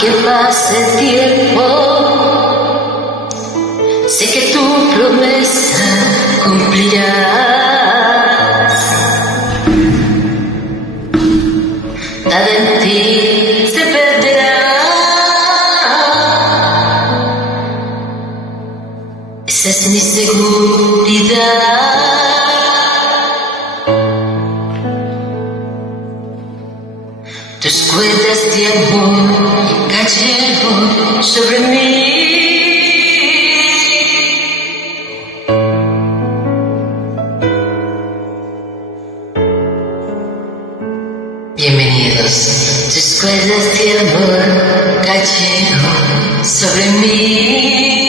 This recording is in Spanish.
Aunque pase el tiempo, sé que tu promesa cumplirás. Nada en ti se perderá. Esa es mi seguridad. Tus cuerdas de amor cayeron sobre mí. Bienvenidos. Tus cuerdas de amor cayeron sobre mí.